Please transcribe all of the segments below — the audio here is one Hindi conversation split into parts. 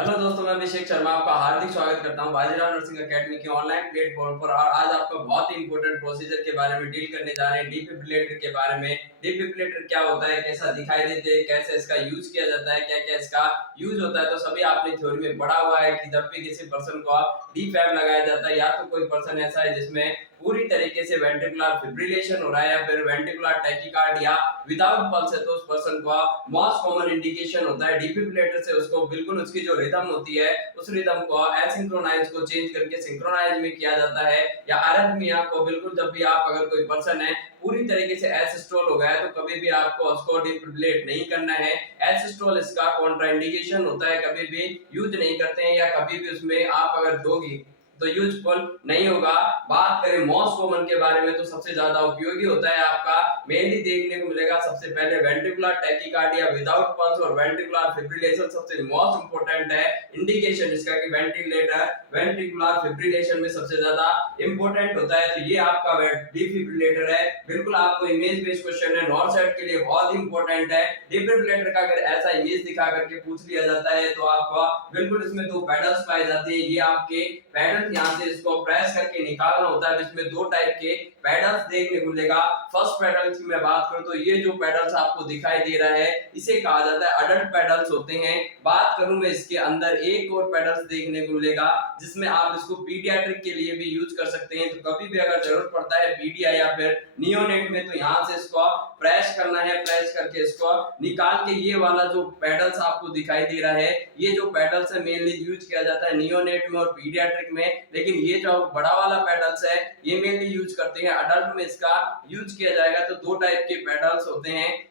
हेलो दोस्तों, मैं अभिषेक शर्मा आपका हार्दिक स्वागत करता हूं बाजीराव नर्सिंग एकेडमी के ऑनलाइन प्लेटफॉर्म पर। और आज आपको बहुत ही इंपॉर्टेंट प्रोसीजर के बारे में डील करने जा रहे हैं, डिफिब्रिलेटर के बारे में। डिफिब्रिलेटर क्या होता है, कैसा दिखाई देते हैं, कैसे इसका यूज किया जाता है, क्या क्या इसका यूज होता है। तो सभी आपने थ्योरी में पढ़ा हुआ है कि जब भी किसी पर्सन को डीफैब लगाया जाता है, या तो कोई पर्सन ऐसा है जिसमें पूरी तरीके से वेंट्रिकुलर फिब्रिलेशन हो रहा है या फिर वेंट्रिकुलर टैकीकार्डिया विदाउट पल्स है, तो उस पर्सन को मोस्ट कॉमन इंडिकेशन होता है डिफिब्रिलेटर से उसको बिल्कुल उसकी जो रिदम होती है उस रिदम को एसिंक्रोनाइज को चेंज करके सिंक्रोनाइज में किया जाता है। या अरिथमिया को बिल्कुल जब भी आप अगर कोई पर्सन है पूरी तरीके से एसिस्टोल हो गया है तो कभी भी आपको उसको डिफिब्रिलेट नहीं करना है। एसिस्टोल इसका कॉन्ट्राइंडिकेशन होता है, कभी भी यूज नहीं करते हैं, या कभी भी उसमें आप अगर दोगी तो यूजफुल नहीं होगा। बात करें मोस्ट कॉमन के बारे में तो सबसे ज्यादा उपयोगी होता है आपका मेनली देखने को मिलेगा सबसे पहले वेंट्रिकुलर टैकीकार्डिया विदाउट पल्स और वेंट्रिकुलर फिब्रिलेशन सबसे मोस्ट इंपॉर्टेंट है इंडिकेशन इसका कि वेंट्रिकुलर फिब्रिलेशन में सबसे ज्यादा इंपॉर्टेंट होता है। तो ये आपका डिफिब्रिलेटर है, बिल्कुल आपको इमेज बेस्ड क्वेश्चन है, नॉर्थ साइड के लिए बहुत इंपॉर्टेंट है। डिफिब्रिलेटर का अगर ऐसा इमेज दिखा करके पूछ लिया जाता है तो आपको बिल्कुल इसमें दो पैडल्स पाए जाते हैं। ये आपके पैडल यहाँ से इसको प्रेस करके निकालना होता है, इसमें दो टाइप के पैडल्स देखने को मिलेगा। फर्स्ट पैडल की मैं बात करूं तो ये जो पैडल्स आपको दिखाई दे रहा है इसे कहा जाता है अडल्ट पैडल्स होते हैं। बात करूं मैं इसके अंदर एक और पैडल्स देखने को मिलेगा जिसमें आप इसको पीडियाट्रिक के लिए भी यूज कर सकते हैं। तो कभी भी अगर जरूरत पड़ता है पीडिया या फिर नियोनेट में तो यहाँ से इसको प्रेस करना है, प्रेस करके इसको निकाल के ये वाला जो पैडल्स आपको दिखाई दे रहा है ये जो पैडल्स है मेनली यूज किया जाता है नियोनेट में और पीडियाट्रिक में। लेकिन ये जो बड़ा वाला पेडल्स है ये मेनली यूज करते हैं अडल्ट में, इसका यूज किया जाएगा। तो दो टाइप के पेडल्स होते हैं,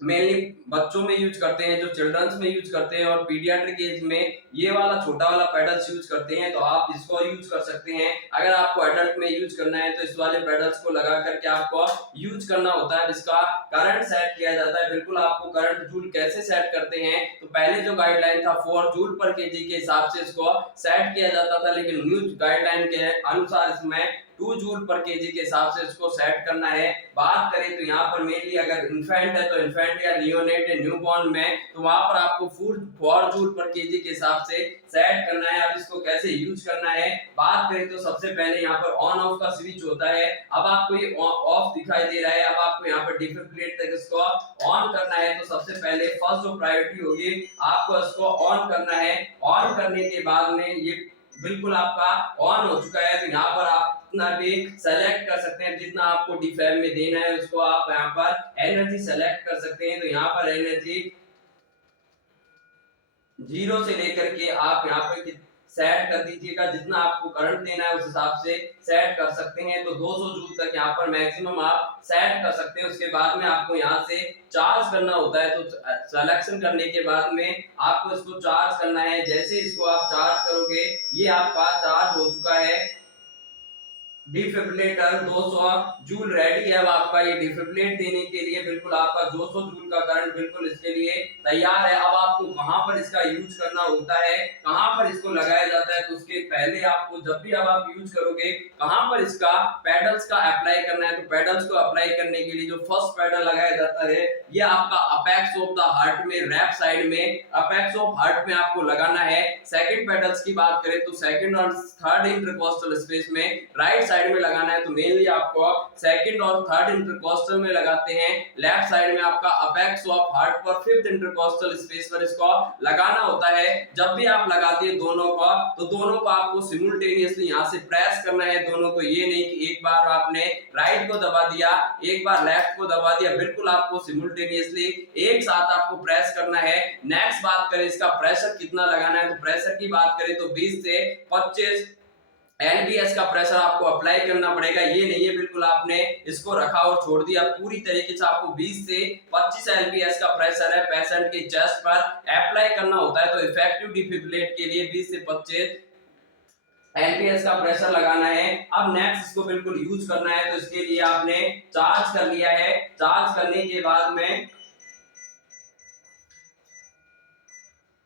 मेनली बच्चों में यूज करते हैं जो चिल्ड्रंस में यूज करते हैं, और पीडियाट्रिक एज में ये वाला छोटा वाला पेडल्स यूज करते हैं। तो आप इसको यूज कर सकते हैं। अगर आपको एडल्ट में यूज करना है तो इस वाले पेडल्स को लगा करके आपको यूज करना होता है, जिसका करंट सेट किया जाता है। बिल्कुल आपको करंट जूल कैसे सेट करते हैं तो पहले जो गाइडलाइन था 4 जूल पर केजी के हिसाब से इसको सेट किया जाता था, लेकिन न्यू गाइडलाइन के अनुसार इसमें 2 जूल पर केजी के हिसाब से इसको सेट करना है। बात करें तो यहाँ पर मेनली अगर इन्फेंट है तो इन्फेंट या नियोनेट है न्यूबॉर्न में तो वहां पर आपको 4 जूल पर केजी के हिसाब से सेट करना है। अब इसको कैसे यूज करना है बात करें तो सबसे पहले यहाँ पर ऑन ऑफ का स्विच होता है। अब आपको ये ऑफ दिखाई दे रहा है, अब आपको यहाँ पर डिफिब्रिलेट तक इसको ऑन करना है। तो सबसे पहले फर्स्ट जो प्रायोरिटी होगी आपको इसको ऑन करना है। ऑन करने के बाद में ये बिल्कुल आपका ऑन हो चुका है। तो यहाँ पर आप जितना भी सेलेक्ट कर सकते हैं, जितना आपको डिफेब में देना है उसको आप यहाँ पर एनर्जी सेलेक्ट कर सकते हैं। तो यहाँ पर एनर्जी 0 से लेकर के आप यहाँ पे सेट कर दीजिएगा, जितना आपको करंट देना है उस हिसाब से सेट कर सकते हैं। तो 200 जूल तक यहाँ पर मैक्सिमम आप सेट कर सकते हैं। उसके बाद में आपको यहाँ से चार्ज करना होता है। तो सिलेक्शन करने के बाद में आपको इसको चार्ज करना है। जैसे इसको आप चार्ज करोगे ये आपका चार्ज हो चुका है। डिफिब्रिलेटर 200 जूल रेडी है। अब आपका ये डिफिब्रिलेट देने के लिए बिल्कुल आपका 200 जूल का करंट बिल्कुल इसके लिए तैयार है। अब आपको कहां पर इसका यूज करना होता है, कहां पर इसको लगाया जाता है, तो उसके पहले आपको जब भी अब आप यूज करोगे कहां पर इसका पेडल्स का अप्लाई करना है। तो पेडल्स को अप्लाई करने के लिए जो फर्स्ट पेडल लगाया जाता है ये आपका अपेक्स ऑफ द हार्ट में रैप साइड में अपेक्स ऑफ हार्ट में आपको लगाना है। सेकंड पेडल्स की बात करें तो सेकंड और थर्ड इंटरकोस्टल स्पेस में राइट साइड में लगाना है। तो मेनली आपको सेकंड और थर्ड इंटरकोस्टल में लगाते हैं। लेफ्ट साइड में आपका अपेक्स ऑफ हार्ट पर फिफ्थ इंटरकोस्टल स्पेस पर इसको लगाना होता है। जब भी आप लगाते हैं दोनों को तो दोनों को आपको सिमुलटेनियसली यहां से प्रेस करना है दोनों को। ये नहीं कि एक बार आपने राइट को दबा दिया एक बार लेफ्ट को दबा दिया, बिल्कुल आपको सिमुलटेनियसली एक साथ आपको प्रेस करना है। नेक्स्ट बात करें इसका प्रेशर कितना लगाना है, तो प्रेशर की बात करें तो 20 से 25 एलबीएस का प्रेशर आपको अप्लाई करना पड़ेगा। ये नहीं है बिल्कुल आपने इसको रखा और छोड़ दिया, पूरी तरीके से आपको 20 से 25 एलबीएस का प्रेशर है पेशेंट के चेस्ट पर अप्लाई करना होता है। तो इफेक्टिव डिफिब्रिलेट के लिए 20 से 25 एलपीएस का प्रेशर लगाना है। अब नेक्स्ट इसको बिल्कुल यूज करना है। तो इसके लिए आपने चार्ज कर लिया है। चार्ज करने के बाद में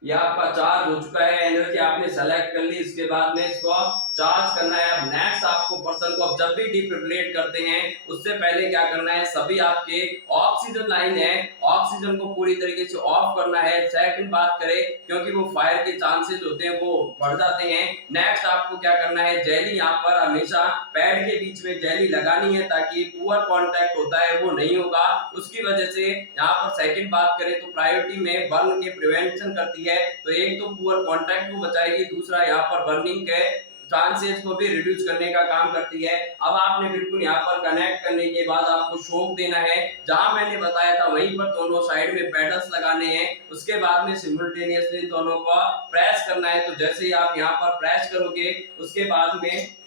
यह आपका चार्ज हो चुका है, एनर्जी आपने सेलेक्ट कर ली। इसके बाद में इसको चार्ज करना है। अब नेक्स्ट आपको पर्सन को अब जब भी डिफिब्रिलेट करते हैं उससे पहले क्या करना है, सभी आपके ऑक्सीजन लाइन है ऑक्सीजन को पूरी तरीके से ऑफ करना है। सेकंड बात करें, क्योंकि वो फायर के चांसेस होते हैं वो बढ़ जाते हैं। नेक्स्ट आपको क्या करना है, जेली यहाँ पर हमेशा पैड के बीच में जेली लगानी है ताकि पुअर कांटेक्ट होता है वो नहीं होगा, उसकी वजह से यहाँ पर सेकंड बात करें तो प्रायोरिटी में बर्न के प्रिवेंशन करती है। तो एक तो पुअर कांटेक्ट को बचाएगी, दूसरा यहाँ पर बर्निंग के चांसेस को भी रिड्यूस करने का काम करती है। अब आपने बिल्कुल यहाँ पर कनेक्ट करने के बाद आपको शॉक देना है, जहां मैंने बताया था वहीं पर दोनों साइड में पेडल्स लगाने हैं। उसके बाद में सिमुल्टेनियसली दोनों को प्रेस करना है। तो जैसे ही आप यहाँ पर प्रेस करोगे उसके बाद में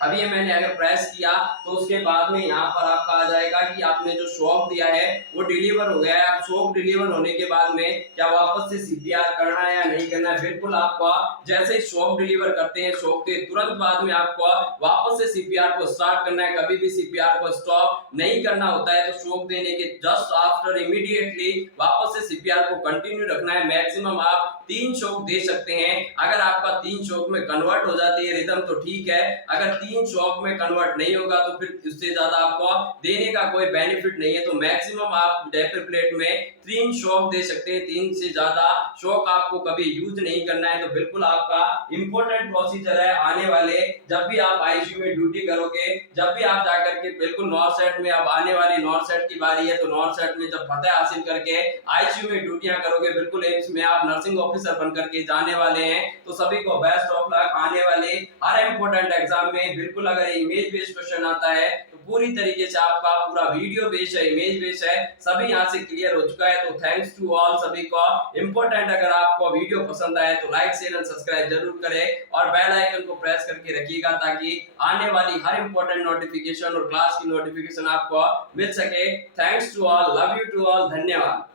अभी ये मैंने अगर प्रेस किया तो उसके बाद में यहाँ पर आपका आ जाएगा कि आपने जो शॉक दिया है वो डिलीवर हो गया है। अब शॉक डिलीवर होने के बाद में क्या वापस से सीपीआर करना है या नहीं करना है, बिल्कुल आपको जैसे ही शॉक डिलीवर करते हैं शॉक के तुरंत बाद में आपको वापस से सीपीआर को स्टार्ट करना है। कभी भी सीपीआर को स्टॉप नहीं करना होता है। तो शॉक देने के जस्ट आफ्टर इमीडिएटली वापस से सीपीआर को कंटिन्यू रखना है। मैक्सिमम आप 3 शॉक दे सकते हैं। अगर आपका 3 शॉक में कन्वर्ट हो जाती है रिदम तो ठीक है, अगर 3 शॉक में कन्वर्ट नहीं होगा तो फिर उससे ज्यादा आपको देने का कोई बेनिफिट नहीं है। तो मैक्सिमम आप डेफिब्रिलेट में 3 शॉक दे सकते हैं, 3 से ज्यादा शॉक आपको कभी यूज नहीं करना है। तो बिल्कुल आपका इंपॉर्टेंट प्रोसीजर है आने वाले जब भी आप आईसीयू में ड्यूटी करोगे, जब भी आप जाकर के बिल्कुल नॉर्थ सेट में अब आने वाली नॉर्थ सेट की बारी है, तो नॉर्थ सेट में जब फतेह हासिल करके आईसीयू में ड्यूटियां करोगे, बिल्कुल एम्स में आप नर्सिंग ऑफिसर बनकर के जाने वाले हैं। तो सभी को बेस्ट ऑफ लक आने वाले हर इंपॉर्टेंट एग्जाम में। बिल्कुल अगर इमेज बेस्ड क्वेश्चन आता है तो पूरी तरीके से आपका पूरा वीडियो बेस्ड है, इमेज बेस्ड है, सभी यहाँ से क्लियर हो चुका है। तो थैंक्स टू ऑल सभी को। इंपॉर्टेंट अगर आपको वीडियो पसंद आए तो लाइक शेयर एंड सब्सक्राइब जरूर करें और बेल आइकन को प्रेस करके रखिएगा ताकि आने वाली हर इंपॉर्टेंट नोटिफिकेशन और क्लास की नोटिफिकेशन आपको मिल सके। Thanks to all, love you to all, धन्यवाद।